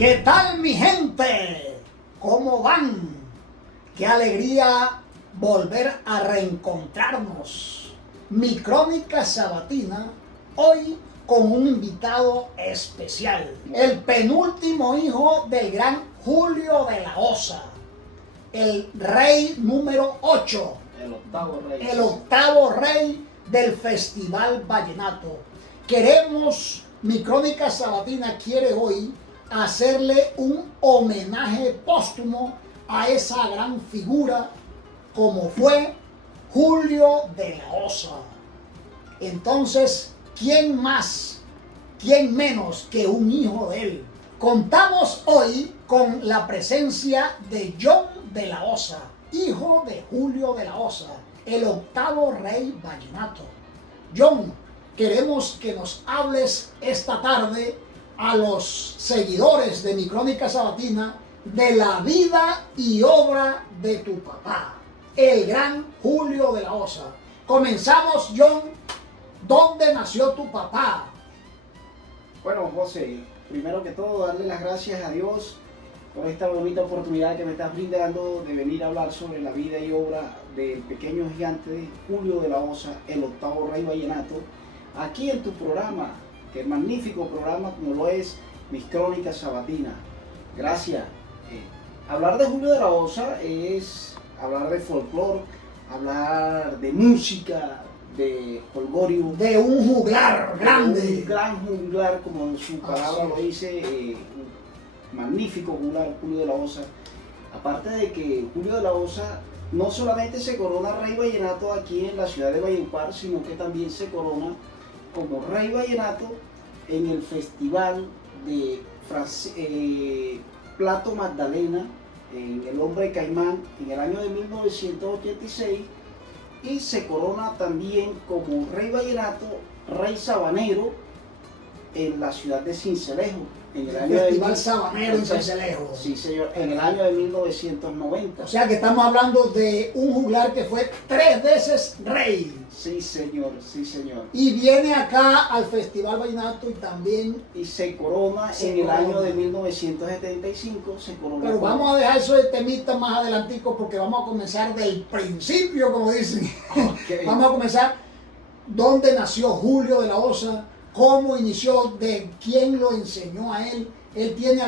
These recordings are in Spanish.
¿Qué tal, mi gente? ¿Cómo van? Qué alegría volver a reencontrarnos. Mi crónica sabatina hoy con un invitado especial, el penúltimo hijo del gran Julio de la Osa, el rey número 8, el octavo rey del Festival Vallenato. Mi crónica sabatina quiere hoy hacerle un homenaje póstumo a esa gran figura como fue Julio de la Osa. Entonces, ¿quién más, quién menos que un hijo de él? Contamos hoy con la presencia de John de la Osa, hijo de Julio de la Osa, el octavo rey vallenato. John, queremos que nos hables esta tarde a los seguidores de mi crónica sabatina de la vida y obra de tu papá, el gran Julio de la Osa. Comenzamos, John. ¿Dónde nació tu papá? Bueno, José, primero que todo, darle las gracias a Dios por esta bonita oportunidad que me estás brindando de venir a hablar sobre la vida y obra del pequeño gigante Julio de la Osa, el octavo rey vallenato, aquí en tu programa, que magnífico programa como lo es Mis Crónicas Sabatinas. Gracias. Hablar de Julio de la Osa es hablar de folclore, hablar de música, de jolgorio, de un juglar grande, un gran juglar, como su palabra lo dice, un magnífico juglar, Julio de la Osa. Aparte de que Julio de la Osa no solamente se corona rey vallenato aquí en la ciudad de Valledupar, sino que también se corona como rey vallenato en el festival de Plato Magdalena, en El Hombre Caimán, en el año de 1986, y se corona también como rey vallenato, rey sabanero, en la ciudad de Sincelejo. En el año Festival Sabanero en Sincelejo. Sí, señor, en el año de 1990. O sea que estamos hablando de un juglar que fue 3 veces rey. Sí, señor, sí, señor. Y viene acá al Festival Vallenato y también... Y se corona el año de 1975, se corona. Pero vamos a dejar eso de temita más adelantico porque vamos a comenzar del principio, como dicen. Okay. Vamos a comenzar dónde nació Julio de la Osa, cómo inició, de quién lo enseñó a él. Él tiene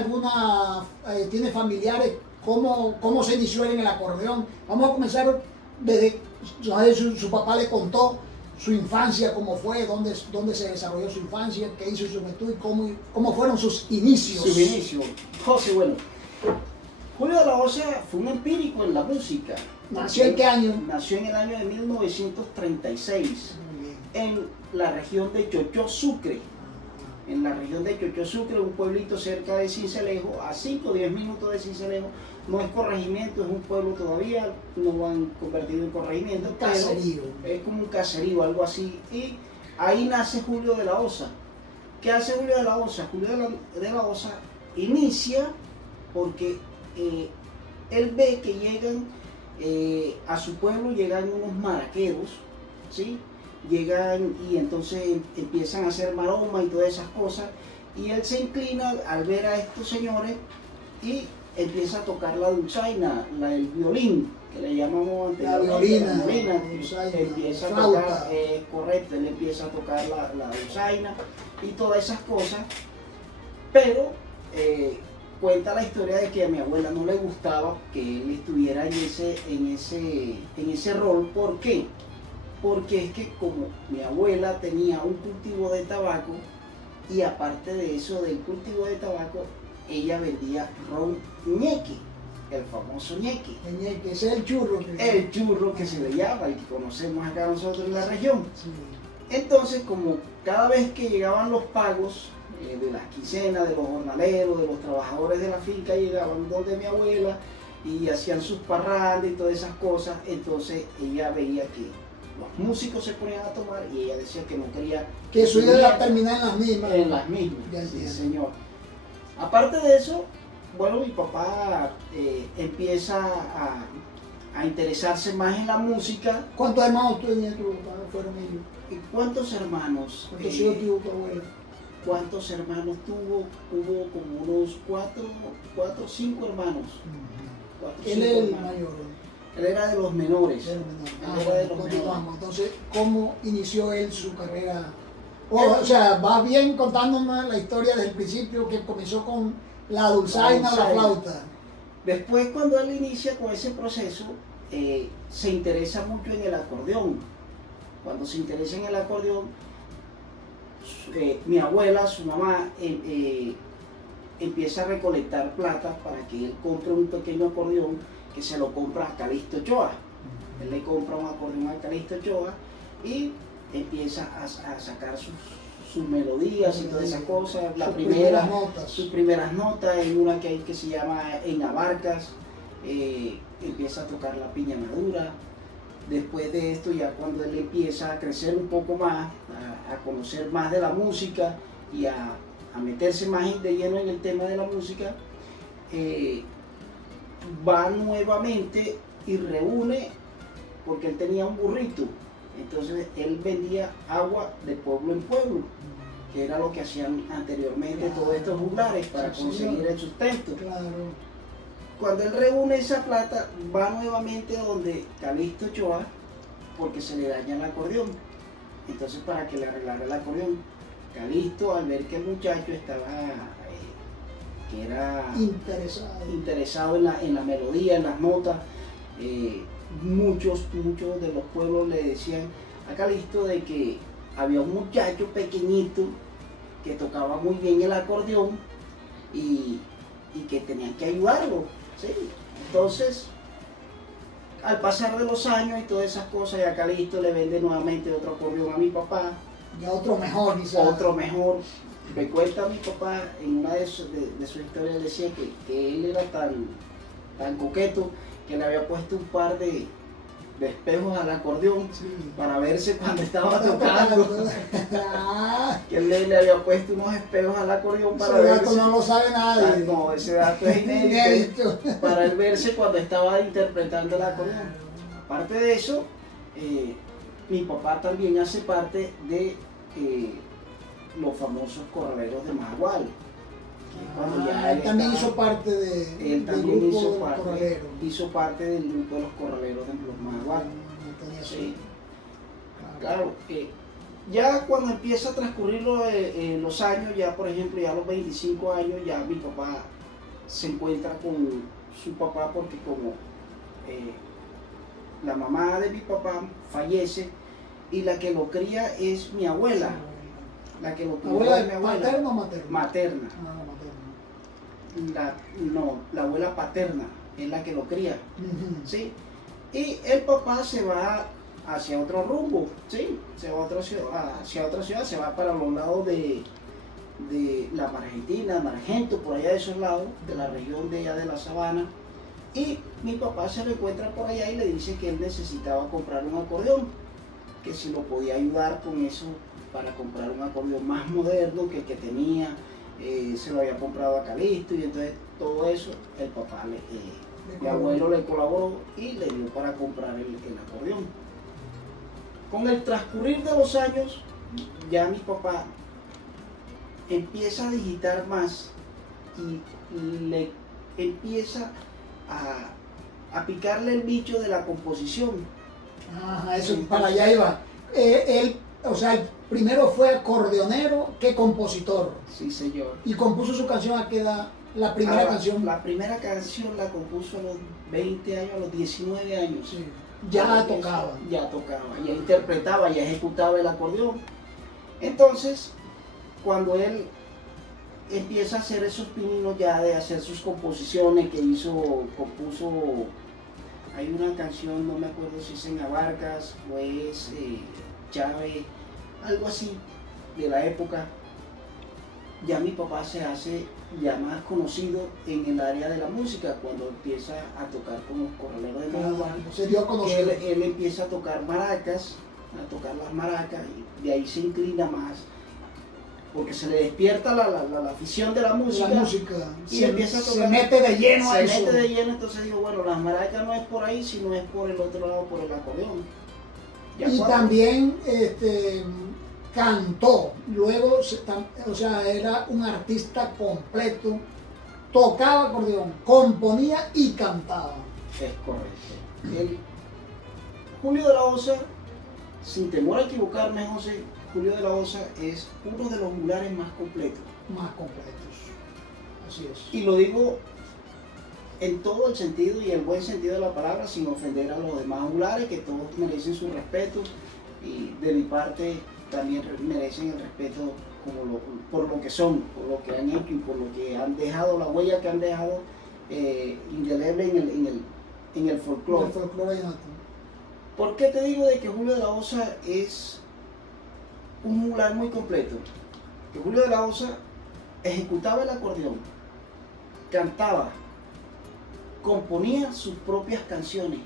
tiene familiares, cómo se inició él en el acordeón. Vamos a comenzar desde su papá le contó su infancia, cómo fue, dónde se desarrolló su infancia, qué hizo su juventud y cómo fueron sus inicios. Su inicio. José, bueno, Julio de la Osa fue un empírico en la música. ¿Nació en qué año? Nació en el año de 1936. En la región de Chochó, Sucre. En la región de Chochó, Sucre, un pueblito cerca de Sincelejo, a 5 o 10 minutos de Sincelejo. No es corregimiento, es un pueblo todavía, no lo han convertido en corregimiento. Un caserío. Es como un caserío, algo así. Y ahí nace Julio de la Osa. ¿Qué hace Julio de la Osa? Julio de la Osa inicia porque él ve que llegan a su pueblo, llegan unos maraqueros, ¿sí? Llegan y entonces empiezan a hacer maroma y todas esas cosas, y él se inclina al ver a estos señores y empieza a tocar la dulzaina, el violín, que le llamamos anteriormente la violina, empieza a tocar, correcto, él empieza a tocar la dulzaina y todas esas cosas, pero cuenta la historia de que a mi abuela no le gustaba que él estuviera en ese rol. ¿Por qué? Porque es que como mi abuela tenía un cultivo de tabaco, y aparte de eso del cultivo de tabaco, ella vendía ron ñeque, el famoso ñeque. El ñeque, ese es el churro. El churro que se le llama, el que conocemos acá nosotros en la región. Sí. Entonces, como cada vez que llegaban los pagos de las quincenas, de los jornaleros, de los trabajadores de la finca, llegaban donde mi abuela y hacían sus parrandas y todas esas cosas, entonces ella veía que los músicos se ponían a tomar y ella decía que no quería que su vida iba a terminar en las mismas. En las mismas, sí, señor. Aparte de eso, bueno, mi papá empieza a interesarse más en la música. ¿Cuántos hermanos tú y tu papá fueron ellos? ¿Cuántos hermanos? ¿Cuántos hijos tuvo tu abuelo? ¿cuántos hermanos tuvo? Hubo como unos cuatro o cinco hermanos. Cuatro, Él cinco es el hermanos. mayor. Él era de los menores. Del menor. Él era de los Continuamos. menores. Entonces, ¿cómo inició él su carrera? O sea, va bien contándome la historia desde el principio, que comenzó con la dulzaina o la flauta. Después, cuando él inicia con ese proceso, se interesa mucho en el acordeón. Cuando se interesa en el acordeón, mi abuela, su mamá, empieza a recolectar plata para que él compre un pequeño acordeón que se lo compra a Calixto Ochoa. Él le compra un acordeón a Calixto Ochoa y empieza a sacar sus melodías y todas esas cosas. Sus primeras notas, en una que hay que se llama En Abarcas, empieza a tocar la piña madura. Después de esto, ya cuando él empieza a crecer un poco más, a conocer más de la música y a meterse más de lleno en el tema de la música, va nuevamente y reúne, porque él tenía un burrito, entonces él vendía agua de pueblo en pueblo, que era lo que hacían anteriormente todos estos juglares para conseguir el sustento. Claro. Cuando él reúne esa plata, va nuevamente donde Calixto Ochoa, porque se le daña el acordeón. Entonces, para que le arreglara el acordeón, Calixto, al ver que el muchacho estaba, que era interesado en la melodía, en las notas, muchos de los pueblos le decían a Calixto de que había un muchacho pequeñito que tocaba muy bien el acordeón y que tenían que ayudarlo, ¿sí? Entonces, al pasar de los años y todas esas cosas, ya Calixto le vende nuevamente otro acordeón a mi papá. Ya otro mejor, quizás. Otro mejor. Me cuenta mi papá en una de sus historias, decía que él era tan coqueto que le había puesto un par de espejos al acordeón, sí, para verse cuando estaba tocando. Que él le había puesto unos espejos al acordeón para ese verse. dato no lo sabe nadie. No, ese dato es inédito. Para él verse cuando estaba interpretando el acordeón. Aparte de eso, mi papá también hace parte de los famosos corraleros de Majagual. Él también hizo parte del grupo de los corraleros. Hizo parte del grupo de los corraleros de los Majagual. Sí. Claro, ya cuando empieza a transcurrir los años, ya por ejemplo, ya a los 25 años, ya mi papá se encuentra con su papá, porque como la mamá de mi papá fallece y la que lo cría es mi abuela. La que lo cría es mi abuela. ¿Materna o materna? Materna. Materna. La abuela paterna es la que lo cría. ¿Sí? Y el papá se va hacia otro rumbo, ¿sí? Se va hacia otra ciudad, se va para los lados de la Argentina, Margento, por allá de esos lados, de la región de allá de la Sabana. Y mi papá se lo encuentra por allá y le dice que él necesitaba comprar un acordeón, que si lo podía ayudar con eso para comprar un acordeón más moderno que el que tenía. Se lo había comprado a Calixto, y entonces todo eso el papá, mi abuelo le colaboró y le dio para comprar el acordeón. Con el transcurrir de los años, ya mi papá empieza a digitar más y le empieza a picarle el bicho de la composición. Ajá, eso, para allá iba. Él, o sea, primero fue acordeonero que compositor. Sí, señor. Y compuso su canción a qué edad, la primera canción. La primera canción la compuso a los 20 años, a los 19 años. Sí. Ya tocaba. Ya interpretaba, ya ejecutaba el acordeón. Entonces, cuando él empieza a hacer esos pininos ya de hacer sus composiciones que compuso, hay una canción, no me acuerdo si es En Abarcas o es Chávez, algo así de la época, ya mi papá se hace ya más conocido en el área de la música cuando empieza a tocar con los corraleros de Majagual. Se dio a conocer. Él empieza a tocar maracas, las maracas, y de ahí se inclina más, porque se le despierta la afición de la música. Y empieza a tocar, se mete de lleno a eso. Se mete de lleno, entonces digo, bueno, las maracas no es por ahí, sino es por el otro lado, por el acordeón. Y también cantó, luego, o sea, era un artista completo, tocaba acordeón, componía y cantaba. Es correcto. Julio de la Osa, sin temor a equivocarme, José, Julio de la Osa es uno de los juglares más completos. Más completos, así es. Y lo digo en todo el sentido y el buen sentido de la palabra, sin ofender a los demás juglares, que todos merecen su respeto, y de mi parte también merecen el respeto por lo que son, por lo que han hecho y por lo que han dejado, la huella que han dejado indeleble en el folclore. El folclore vallenato. ¿Por qué te digo de que Julio de la Osa es un juglar muy completo? Que Julio de la Osa ejecutaba el acordeón, cantaba, componía sus propias canciones.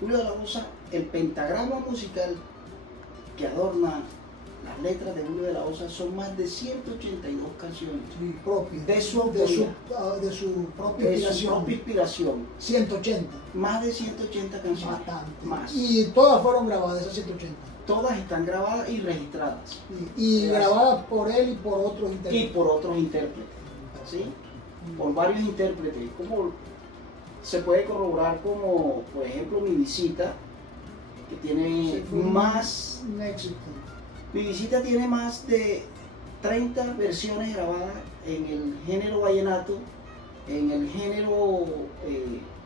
Julio de la Osa, el pentagrama musical que adorna las letras de Julio de la Osa son más de 182 canciones. Sí, propia. De su propia inspiración. 180. Más de 180 canciones. Bastante. Más. Y todas fueron grabadas, esas 180. Todas están grabadas y registradas. Y grabadas por él y por otros intérpretes. Y por otros intérpretes. ¿Sí? Por varios intérpretes. Como se puede corroborar como, por ejemplo, Mi Visita, que tiene más... Un éxito. Mi Visita tiene más de 30 versiones grabadas en el género vallenato, en el género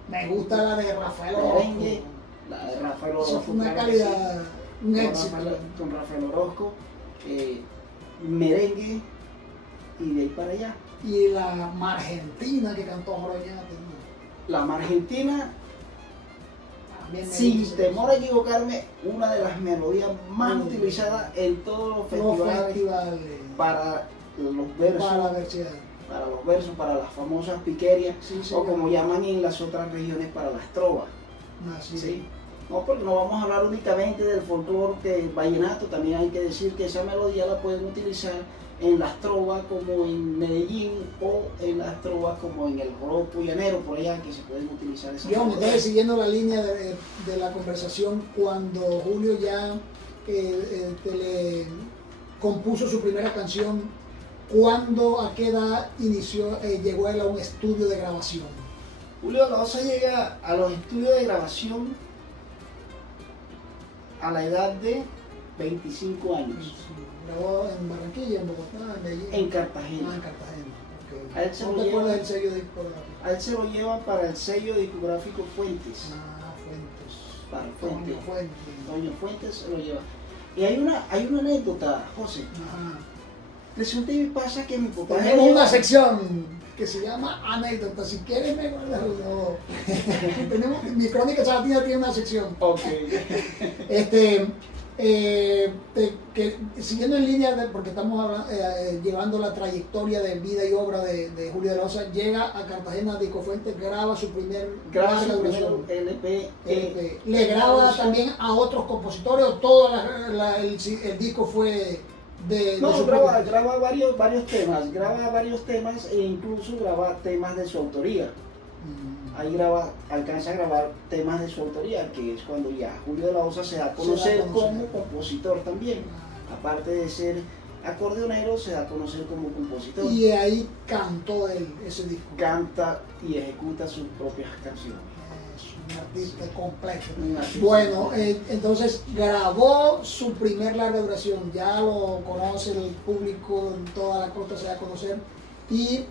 Me gusta la de Rafael Orozco. merengue, la de Rafael Orozco. Eso fue una claro que calidad, sí, un éxito. con Rafael Orozco, merengue, y de ahí para allá. Y la Margentina que cantó Joroñate. La Margentina, También me sin gusta temor a equivocarme, una de las melodías más utilizadas en todos los los festivales festivales. para los versos, Para la versidad. para las famosas piquerias, Sí, sí, o como llaman en las otras regiones, para las trovas. Así ¿Sí? No, porque no vamos a hablar únicamente del folclore vallenato, también hay que decir que esa melodía la pueden utilizar en las trovas como en Medellín, o en las trovas como en el joropo llanero, por allá, que se pueden utilizar esas Yo, melodías. entonces, siguiendo la línea de la conversación, cuando Julio ya le compuso su primera canción, ¿cuándo, a qué edad llegó él a un estudio de grabación? Julio de la Osa llega a los estudios de grabación a la edad de 25 años, Grabó en Barranquilla, en Bogotá, en Medellín. en Cartagena. En Cartagena. Okay. A él se ¿No lo te lleva- acuerdas del sello discográfico? A él se lo lleva para el sello discográfico Fuentes. Fuentes. Para Toño Fuentes. Fuentes. Doña Fuentes se lo lleva. Y hay una anécdota, José. Ajá. Resulta y pasa que mi papá... Tenemos una sección que se llama anécdota. Si quieres, me guardas mi crónica sabatina tiene una sección. Ok. Siguiendo en línea, porque estamos llevando la trayectoria de vida y obra de Julio de la Osa, llega a Cartagena, Disco Fuentes, graba su primer Graba larga su duración. primer LP. Le graba también a otros compositores, o todo el disco fue de No, su graba propio- varios temas e incluso graba temas de su autoría. Mm. Ahí alcanza a grabar temas de su autoría, que es cuando ya Julio de la Osa se da a Se conocer da a conocer. como compositor también. Aparte de ser acordeonero, se da a conocer como compositor. Y ahí cantó ese disco. Canta y ejecuta sus propias canciones. Es un artista completo. Un artista Bueno, completo. entonces grabó su primer larga duración, ya lo conoce el público, en toda la costa se da a conocer. Y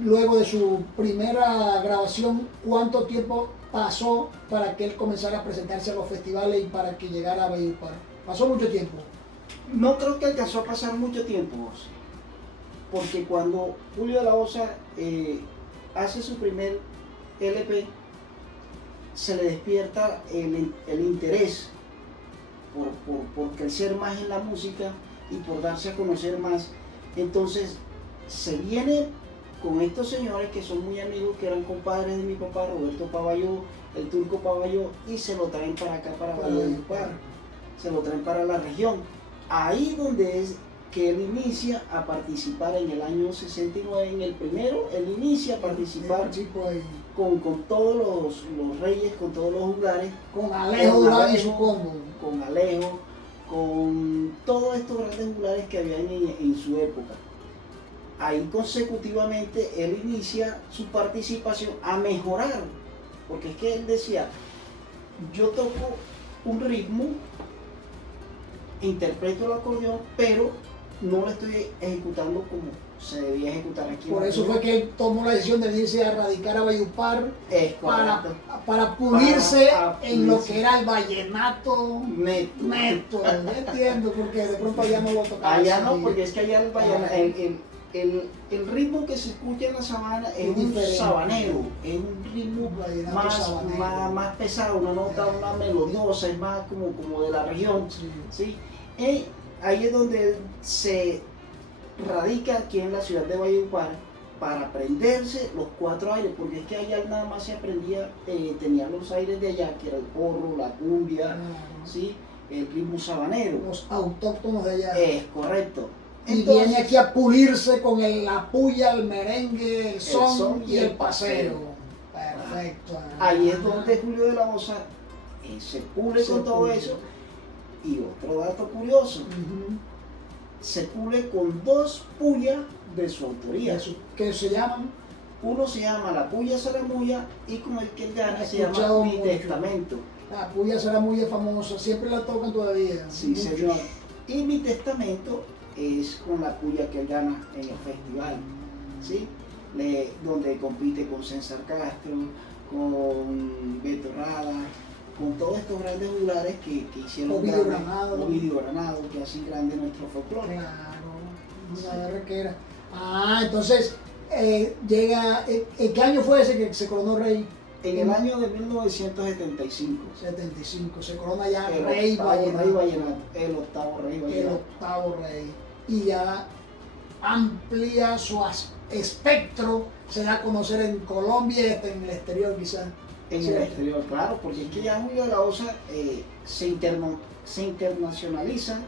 luego de su primera grabación, ¿cuánto tiempo pasó para que él comenzara a presentarse a los festivales y para que llegara a Valledupar? Pasó mucho tiempo. No creo que alcanzó a pasar mucho tiempo, José, porque cuando Julio de la Osa hace su primer LP, se le despierta el interés por crecer más en la música y por darse a conocer más. Entonces se viene con estos señores que son muy amigos, que eran compadres de mi papá, Roberto Pavalló, el Turco Pavalló, y se lo traen para acá, para Valledupar, se lo traen para la región. Ahí donde es que él inicia a participar en el año 69, en el primero, él inicia a participar con todos los reyes, con todos los juglares, con Alejo Durán y su Alejo, combo. con Alejo, con todos estos grandes juglares que habían en su época. Ahí consecutivamente él inicia su participación a mejorar, porque es que él decía, yo toco un ritmo, interpreto el acordeón, pero no lo estoy ejecutando como se debía ejecutar aquí. Por eso fue que él tomó la decisión de irse a radicar a Valledupar para pulirse en lo que era el vallenato neto. Yo entiendo, porque de pronto allá no lo tocaba. Allá no, porque es que allá el vallenato, el ritmo que se escucha en la sabana es un sabanero, es un ritmo más pesado, una nota, una melodiosa, es más como de la región. ¿Sí? Ahí es donde él se radica aquí en la ciudad de Valledupar para aprenderse los 4 aires, porque es que allá nada más se aprendía, tenía los aires de allá, que era el porro, la cumbia, ¿sí? El ritmo sabanero. Los autóctonos de allá. Es correcto. Entonces, viene aquí a pulirse con la puya, el merengue, el son y el paseo. Perfecto. Ahí es donde Julio de la Osa se pule con todo eso. Y otro dato curioso, se pule con 2 puyas de su autoría. ¿Qué se llaman? Uno se llama La Puya Zaramuya y con el que él gana se llama Mi Testamento. La Puya Zaramuya es famosa, siempre la tocan todavía. Sí, señor. Y Mi Testamento es con la puya que él gana en el festival, ¿sí? Donde compite con César Castro, con Beto Rada, con todos estos grandes juglares que hicieron Ovidio Granado, que hacen grande nuestro folclore. Claro, una berrequera. Entonces llega, ¿en qué año fue ese que se coronó rey? En el año de 1975. 75, se corona ya el rey vallenato. El octavo rey vallenato. El octavo rey. Y ya amplía su espectro, se da a conocer en Colombia y hasta en el exterior quizás. En el exterior, claro, porque es que ya Julio de la Osa se internacionaliza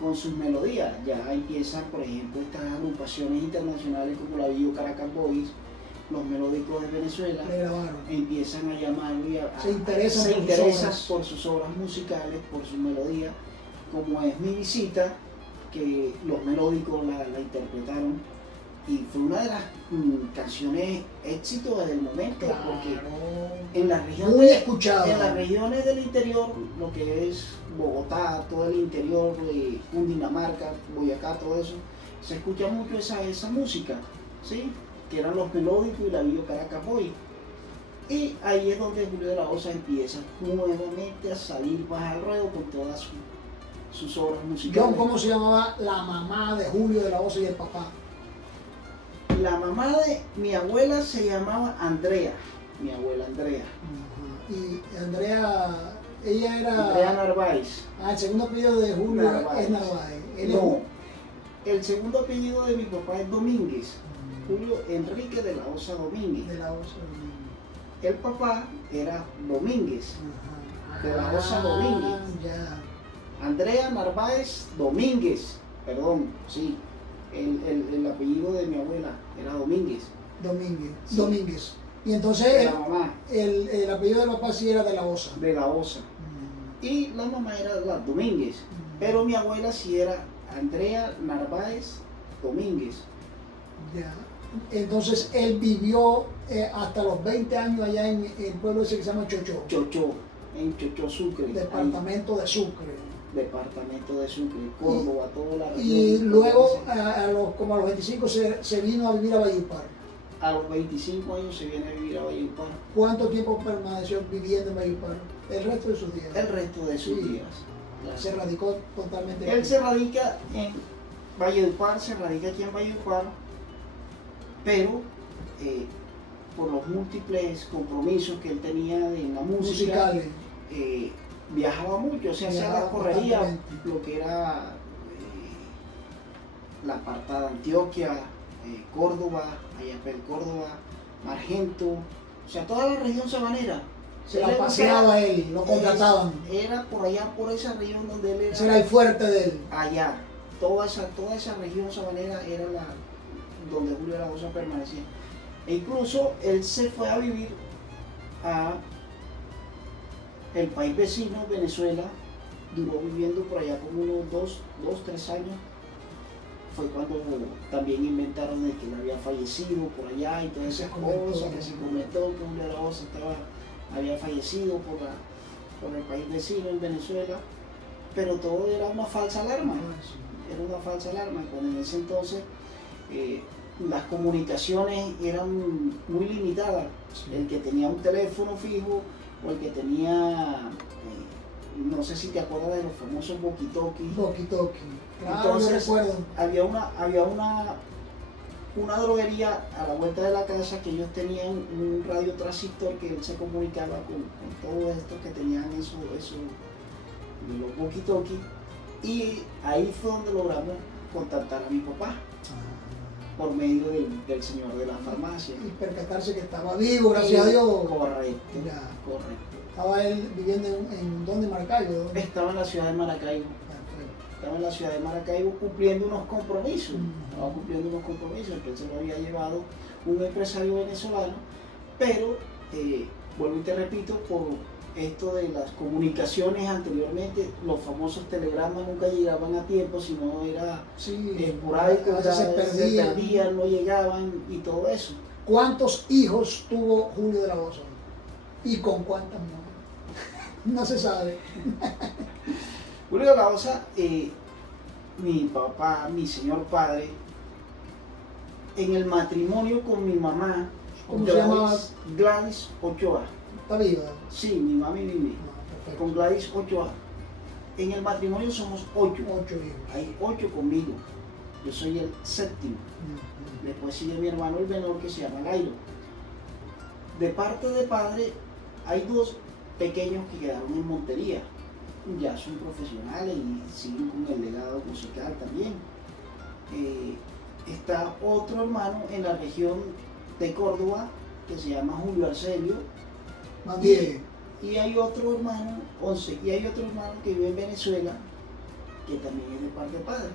con sus melodías. Ya empiezan, por ejemplo, estas agrupaciones internacionales como la Bio Caracas Boys, los melódicos de Venezuela, empiezan a llamarlo y se interesan por sus obras musicales, por su melodía, como es Mi Visita, que los melódicos la interpretaron y fue una de las canciones éxito desde el momento, porque en las regiones del interior, lo que es Bogotá, todo el interior de Cundinamarca, Boyacá, todo eso, se escucha mucho esa música, ¿sí? Que eran los melódicos y la Bio Caracas Boy. Y ahí es donde Julio de la Osa empieza nuevamente a salir más al ruedo con todas sus obras musicales. ¿Cómo se llamaba la mamá de Julio de la Osa y el papá? La mamá de mi abuela se llamaba Andrea, mi abuela Andrea. Y Andrea, ella era... Andrea Narváez. El segundo apellido de Julio es Narváez. No, el segundo apellido de mi papá es Domínguez. Julio Enrique de la Osa Domínguez. De la Osa Domínguez. El papá era Domínguez, de la Osa Domínguez. Ya. Andrea Narváez Domínguez, perdón, sí. El apellido de mi abuela era Domínguez. Sí. Domínguez. Y entonces la mamá. El apellido del papá sí era de la Osa. De la Osa. Y la mamá era la Domínguez. Pero mi abuela sí era Andrea Narváez Domínguez. Ya. Entonces él vivió hasta los 20 años allá en el pueblo ese que se llama Chochó. Chochó, en Chochó, Sucre. Departamento de Sucre. Departamento de Sucre, Córdoba, toda la región. Y luego, como a los 25, se vino a vivir a Valledupar. A los 25 años se viene a vivir a Valledupar. ¿Cuánto tiempo permaneció viviendo en Valledupar? El resto de sus días. El resto de sus días. Claro. Se radicó totalmente. Él se radica en Valledupar, se radica aquí en Valledupar, pero por los múltiples compromisos que él tenía en la música, viajaba mucho, o sea, hacía la correría, lo que era la apartada de Antioquia, Córdoba, Ayapel, Córdoba, Margento, o sea, toda la región sabanera. Se la paseaba él, lo contrataban. Era por allá, por esa región donde él era. Ese era el fuerte de él. Allá, toda esa región sabanera era donde Julio de la Osa permanecía. E incluso él se fue a vivir a el país vecino, Venezuela, duró viviendo por allá como unos 3 años. Fue cuando también inventaron de que él había fallecido por allá y todas esas cosas, que se comentó que Julio de la Osa había fallecido por el país vecino, en Venezuela, pero todo era una falsa alarma. Era una falsa alarma, cuando en ese entonces las comunicaciones eran muy limitadas. Sí. El que tenía un teléfono fijo o el que tenía, no sé si te acuerdas de los famosos walkie-talkie. Claro, entonces había una droguería a la vuelta de la casa que ellos tenían un radio transistor que él se comunicaba con todos estos que tenían eso los walkie-talkie, y ahí fue donde logramos contactar a mi papá por medio del señor de la farmacia. Y percatarse que estaba vivo, gracias a Dios. Correcto, ya. Correcto. ¿Estaba él viviendo en dónde, Maracaibo? ¿Dónde? Estaba en la ciudad de Maracaibo. Estaba en la ciudad de Maracaibo cumpliendo unos compromisos. Estaba cumpliendo unos compromisos que él se lo había llevado un empresario venezolano, pero vuelvo y te repito, por esto de las comunicaciones anteriormente, los famosos telegramas nunca llegaban a tiempo, sino era esporádico, se perdían, no llegaban y todo eso. ¿Cuántos hijos tuvo Julio de la Osa? ¿Y con cuántas mujeres? No se sabe. Julio de la Osa, mi papá, mi señor padre, en el matrimonio con mi mamá, ¿cómo se llama? Gladys Ochoa. ¿Está viva? Sí, mi mami vive. Con Gladys Ochoa. En el matrimonio somos 8. 8 hijos. Hay 8 conmigo. Yo soy el séptimo. Después sigue mi hermano el menor que se llama Lairo. De parte de padre, hay 2 pequeños que quedaron en Montería. Ya son profesionales y siguen con el legado musical también. Está otro hermano en la región de Córdoba que se llama Julio Arcelio. Y hay otro hermano, 11, y hay otro hermano que vive en Venezuela que también es de parte de padre.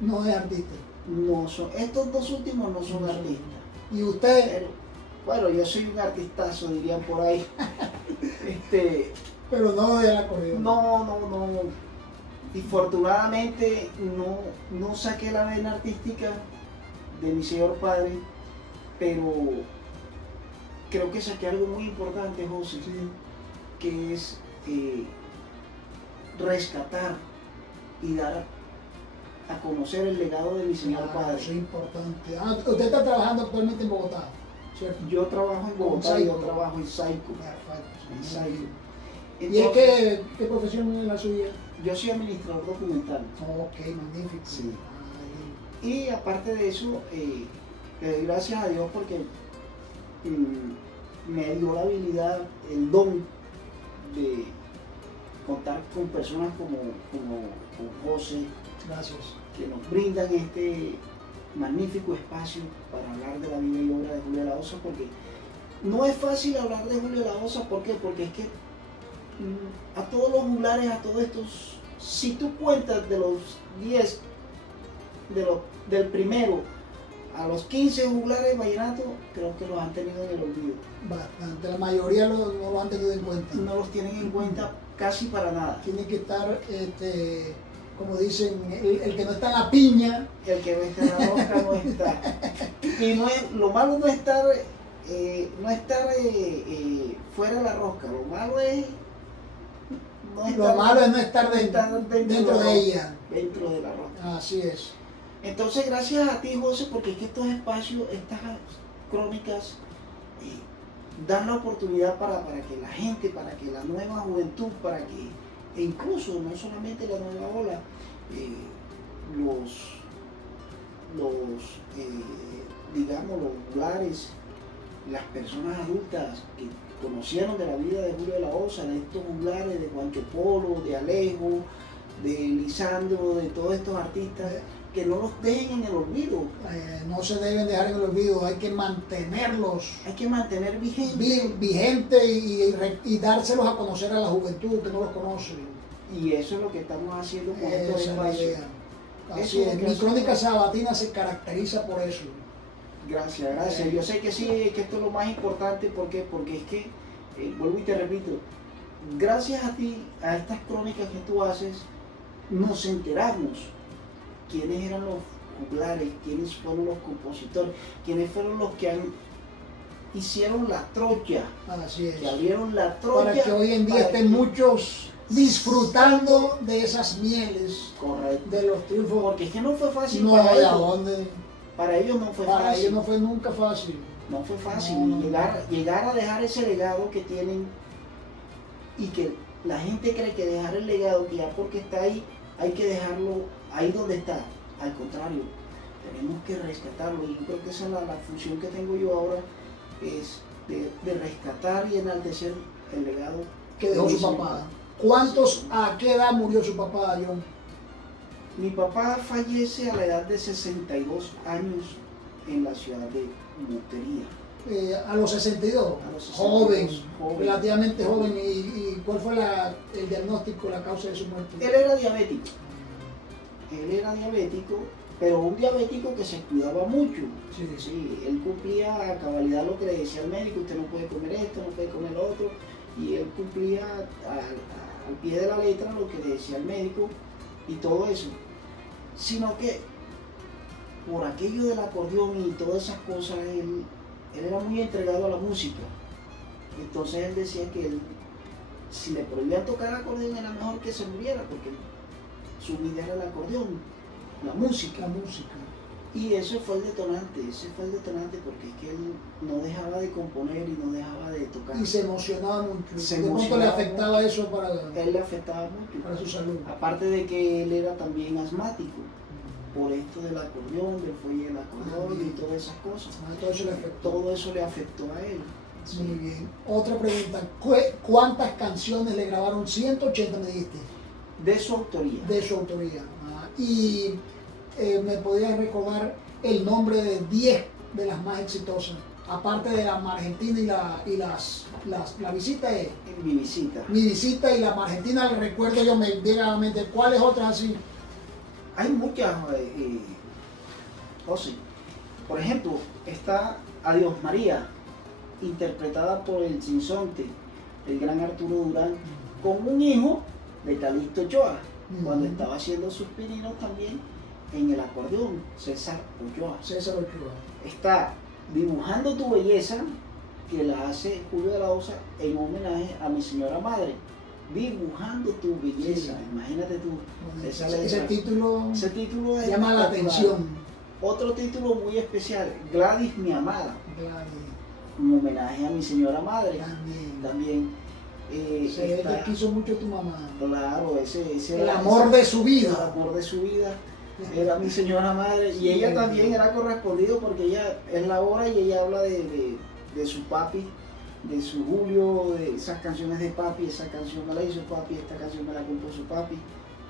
No es artista. No son, estos 2 últimos no son artistas. ¿Y usted? Pero, bueno, yo soy un artistazo, dirían por ahí. Pero no de la corrida. No. Y afortunadamente no saqué la vena artística de mi señor padre, pero creo que saqué algo muy importante, José, que es rescatar y dar a conocer el legado de mi señor padre. Eso es importante. Usted está trabajando actualmente en Bogotá, ¿cierto? Yo trabajo en Bogotá y yo trabajo en Saico. Entonces, ¿y qué profesión es la suya? Yo soy administrador documental. Ok, magnífico. Sí. Y aparte de eso, le doy gracias a Dios porque me dio la habilidad, el don de contar con personas como José. Gracias. Que nos brindan este magnífico espacio para hablar de la vida y obra de Julio de la Osa, porque no es fácil hablar de Julio de la Osa. ¿Por qué? Porque es que a todos los juglares, a todos estos, si tú cuentas de los 10, del primero a los 15 juglares vallenatos, creo que los han tenido en el olvido. Bastante, la mayoría no lo han tenido en cuenta. No los tienen en cuenta casi para nada. Tiene que estar, como dicen, el que no está en la piña. El que no está en la rosca no está. Y lo malo no es estar, fuera de la rosca, lo malo es no estar dentro de ella. Dentro de la rosca. Así es. Entonces, gracias a ti, José, porque es que estos espacios, estas crónicas, dan la oportunidad para que la gente, para que la nueva juventud, e incluso no solamente la nueva ola, digamos, los juglares, las personas adultas que conocieron de la vida de Julio de la Osa, de estos juglares, de Juancho Polo, de Alejo, de Lisandro, de todos estos artistas, que no los dejen en el olvido. No se deben dejar en el olvido, hay que mantenerlos. Hay que mantener vigentes. Vigentes y dárselos a conocer a la juventud que no los conoce. Y eso es lo que estamos haciendo con estos espacios. Así es, mi crónica sabatina se caracteriza por eso. Gracias. Yo sé que sí, que esto es lo más importante. ¿Por qué? Porque es que, vuelvo y te repito, gracias a ti, a estas crónicas que tú haces, nos enteramos quiénes eran los juglares, quiénes fueron los compositores, quiénes fueron los que hicieron la Troya, Así es. que abrieron la Troya. Para que hoy en día estén muchos disfrutando de esas mieles, Correcto. de los triunfos. Porque es que no fue fácil No para hay a ellos. dónde. Para ellos no fue Para fácil. ellos no fue nunca fácil. No fue fácil. No, no, no. Llegar a dejar ese legado que tienen y que la gente cree que dejar el legado, que ya porque está ahí, hay que dejarlo ahí donde está. Al contrario, tenemos que rescatarlo. Y yo creo que esa es la función que tengo yo ahora, es de rescatar y enaltecer el legado Que dejó su mi papá. ¿Cuántos, a qué edad murió su papá, John? Mi papá fallece a la edad de 62 años en la ciudad de Montería. A los 62. A los 62, Joven, joven. relativamente joven. ¿Y cuál fue el diagnóstico, la causa de su muerte? Él era diabético. Él era diabético, pero un diabético que se cuidaba mucho. Sí. Sí, él cumplía a cabalidad lo que le decía el médico: usted no puede comer esto, no puede comer lo otro. Y él cumplía al pie de la letra lo que le decía el médico y todo eso. Sino que por aquello del acordeón y todas esas cosas, él era muy entregado a la música. Entonces él decía que si le prohibían tocar acordeón era mejor que se muriera, porque su vida era el acordeón, la música. La música. Y ese fue el detonante porque es que él no dejaba de componer y no dejaba de tocar. Y se emocionaba mucho. Se ¿De pronto le emocionaba afectaba eso para Él le afectaba mucho. su salud? Aparte de que él era también asmático, por esto del acordeón, del fuelle del acordeón y todas esas cosas. Todo eso le afectó. Todo eso le afectó a él. Sí. Muy bien. Otra pregunta. ¿Cuántas canciones le grabaron? 180 me dijiste. De su autoría. De su autoría. Y me podrías recordar el nombre de 10 de las más exitosas. Aparte de la Argentina y la visita es En mi visita. Mi visita y la Argentina, le recuerdo yo, me llega a la mente. ¿Cuáles otras así? Hay muchas, José. Por ejemplo, está Adiós María, interpretada por el sinsonte, el gran Arturo Durán, con un hijo de Calixto Ochoa, cuando estaba haciendo sus pininos también en el acordeón, César Ochoa. César Ochoa. Está Dibujando tu belleza, que la hace Julio de la Osa en homenaje a mi señora madre. Dibujando tu belleza, Sí. imagínate tú. Bueno, Esa ese letra. título Ese título es llama la espectacular. atención. Otro título muy especial, Gladys mi amada, Gladys, un homenaje a mi señora madre. también. También Se ve está, que quiso mucho tu mamá. claro, ese El era amor de su el vida. amor de su vida. Era mi señora madre y ella también era correspondido porque ella es la hora y ella habla de su papi, de su Julio, de esas canciones de papi. Esa canción me la hizo papi, esta canción me la compuso papi,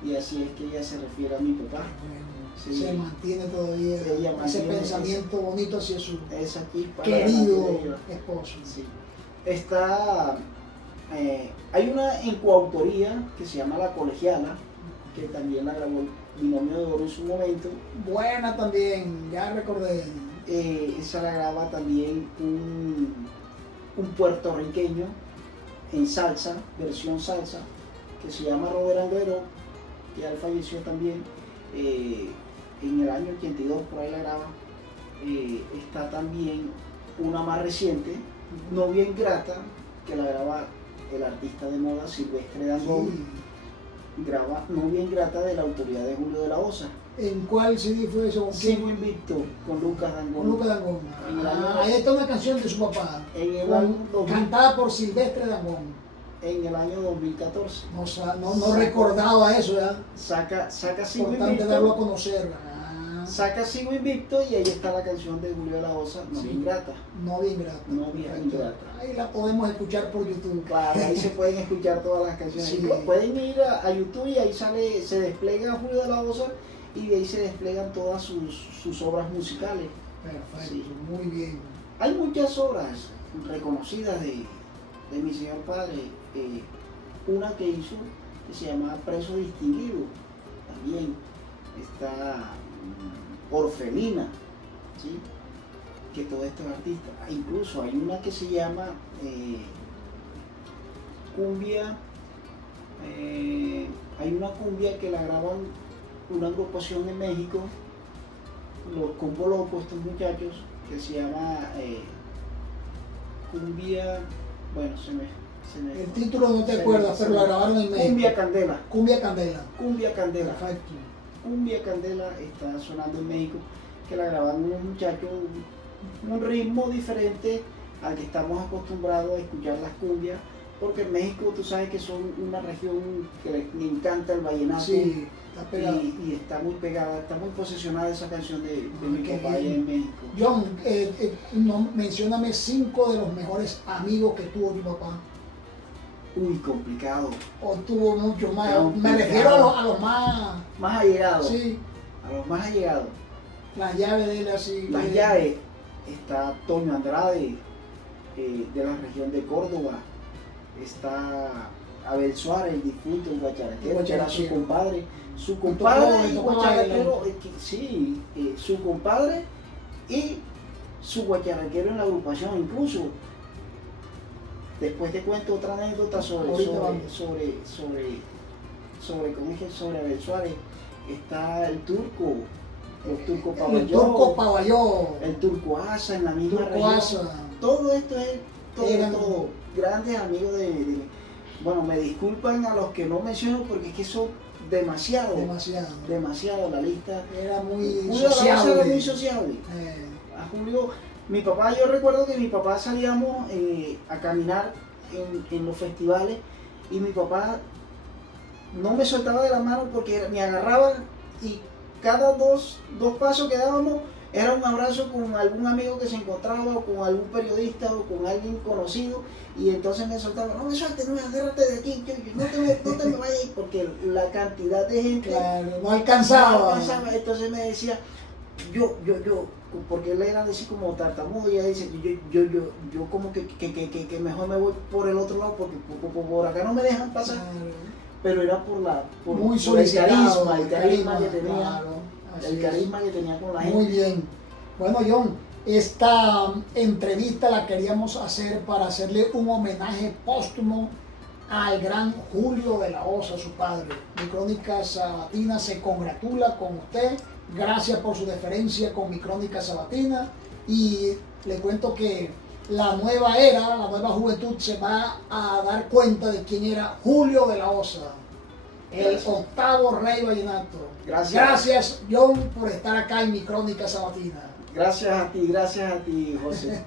y así es que ella se refiere a mi papá. Bueno, Sí. se mantiene todavía Ella ese mantiene pensamiento bonito hacia su Esa chispa querido la mantiene ella. esposo. Sí. Está, hay una en coautoría que se llama La Colegiala, que también la grabó el Binomio de Oro en su momento. Buena también, ya recordé. Esa la graba también un puertorriqueño en salsa, versión salsa, que se llama Robert Anguero, que ya falleció también en el año 82, por ahí la graba. Está también una más reciente, Novia Ingrata, que la graba el artista de moda Silvestre Dangond. Sí. Graba Novia Ingrata de la autoría de Julio de la Osa. ¿En cuál CD fue eso? ¿Con quién? Sigo Invicto con Lucas Con Dangond. Lucas Dangond. En el año- Ahí está una canción de su papá, En el año 2000. cantada por Silvestre Dangond. En el año 2014. No recordaba eso, ¿verdad? Saca Sigo Importante darlo a Invicto. conocer. Saca Sigo Invicto y ahí está la canción de Julio de la Osa, Novia Sí. Ingrata. Novia Ingrata. Novia Perfecto. Ingrata. Ahí la podemos escuchar por YouTube. Claro, ahí se pueden escuchar todas las canciones. Sí. Pueden ir a YouTube y ahí se despliega Julio de la Osa y de ahí se desplegan todas sus obras musicales. Perfecto, Sí. muy bien. Hay muchas obras reconocidas de mi señor padre. Una que hizo que se llama Preso Distinguido. También está Orfelina, ¿sí? Que todos estos artistas. Incluso hay una que se llama cumbia, hay una cumbia que la graban una agrupación en México, los Combo Locos, estos muchachos, que se llama cumbia, bueno, El título no te se me- acuerdas, se pero me- la grabaron en México. Cumbia Candela. Cumbia Candela. Cumbia Candela. Perfecto. Cumbia Candela está sonando en México, que la grabaron unos muchachos, un ritmo diferente al que estamos acostumbrados a escuchar las cumbias, porque en México tú sabes que son una región que le encanta el vallenato. Sí, está pegado. Y está muy pegada, está muy posesionada esa canción de mi Qué papá allá bien. en México. John, no, mencióname 5 de los mejores amigos que tuvo tu papá. Uy, complicado. O tuvo muchos más. Complicado. Me refiero a los más. Más allegados, Sí, a los más allegados. las llaves de él así. Las llaves, está Toño Andrade, de la región de Córdoba, está Abel Suárez, el difunto, el guacharaquero, que era su guacharaquero. compadre. Su tocó- compadre le y tocó guacharaquero, bailar. sí, su compadre y su guacharaquero en la agrupación, incluso. Después te cuento otra anécdota Ahorita vamos. ¿cómo es que? Sobre Abel Suárez. Está el turco, los turcos El turco Pavalló, Pavalló. el turco Asa en la misma Turco región. Asa. Todo esto es Eran- todo grandes amigos bueno, me disculpan a los que no menciono porque es que son demasiado Demasiado. la lista. Era muy Julio de la Osa sociable. era muy sociable. Eh, A Julio, mi papá, yo recuerdo que mi papá salíamos a caminar en los festivales y mi papá no me soltaba de la mano porque me agarraba y cada dos pasos que dábamos era un abrazo con algún amigo que se encontraba o con algún periodista o con alguien conocido y entonces me soltaba, no me sueltes, no me agárrate de aquí, no te me vayas porque la cantidad de gente claro, no no alcanzaba. alcanzaba. Entonces me decía, porque él era así como tartamudo y ella dice, yo como que mejor me voy por el otro lado porque por acá no me dejan pasar, Claro. pero era por Muy el solicitado. carisma que tenía, claro, así el es. carisma que tenía con la gente. Muy bien. Bueno, John, esta entrevista la queríamos hacer para hacerle un homenaje póstumo al gran Julio de la Osa, su padre. Mi Crónica Sabatina se congratula con usted. Gracias por su deferencia con Mi Crónica Sabatina. Y le cuento que la nueva era, la nueva juventud se va a dar cuenta de quién era Julio de la Osa, el Gracias. octavo rey vallenato. Gracias. Gracias, John, por estar acá en Mi Crónica Sabatina. Gracias a ti, José.